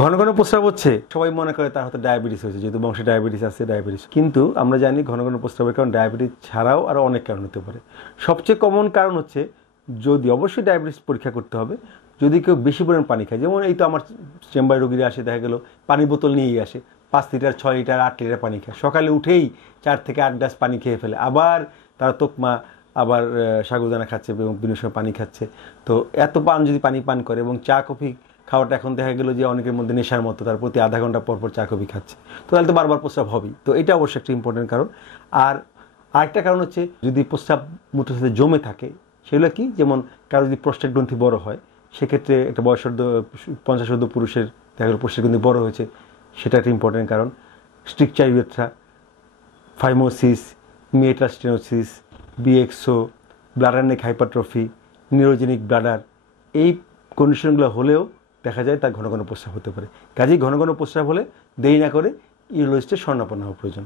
ঘন ঘন প্রস্রাব হচ্ছে, সবাই মনে করে তার হয়তো ডায়াবেটিস হয়েছে, যেহেতু বংশে ডায়াবেটিস আছে ডায়াবেটিস। কিন্তু আমরা জানি ঘন ঘন প্রস্রাবের কারণ ডায়াবেটিস ছাড়াও আরও অনেক কারণ হতে পারে। সবচেয়ে কমন কারণ হচ্ছে, যদি অবশ্যই ডায়াবেটিস পরীক্ষা করতে হবে, যদি কেউ বেশি পরিমাণ পানি খায়। যেমন এই তো আমার চেম্বারে রোগীরা আসে, দেখা গেল পানির বোতল নিয়েই আসে, 5 লিটার 6 লিটার 8 লিটার পানি খায়, সকালে উঠেই 4 থেকে 8 গ্লাস পানি খেয়ে ফেলে, আবার তারা তোকমা, আবার সাগুদানা খাচ্ছে এবং বিভিন্ন সময় পানি খাচ্ছে। তো এত যদি পানি পান করে এবং চা কফি খাওয়াটা এখন দেখা গেলো যে অনেকের মধ্যে নেশার মতো, তার প্রতি আধা ঘন্টা পর পর চা কফি খাচ্ছে, তো তাহলে তো বারবার প্রস্রাব হবেই। তো এটা অবশ্যই একটা ইম্পর্টেন্ট কারণ। আর আরেকটা কারণ হচ্ছে, যদি প্রস্রাব মুঠোর সাথে জমে থাকে, সেগুলো কি, যেমন কারো যদি প্রস্টেট গ্রন্থি বড় হয়, সেক্ষেত্রে একটা বয়সর্ধ 50 পুরুষের দেখা গেলো প্রস্টেট গ্রন্থি বড় হয়েছে, সেটা একটা ইম্পর্টেন্ট কারণ। স্ট্রিকচার ইউরেথ্রা, ফাইমোসিস, মিয়েটাস্টেনোসিস, বিএক্সও, ব্লাডার নেক হাইপারট্রফি, নিউরোজেনিক ব্লাডার, এই কন্ডিশনগুলো হলেও দেখা যায় তার ঘন ঘন প্রস্রাব হতে পারে। কাজেই ঘন ঘন প্রস্রাব হলে দেরি না করে ইউরোলজিস্টের শরণাপন্ন হওয়া প্রয়োজন।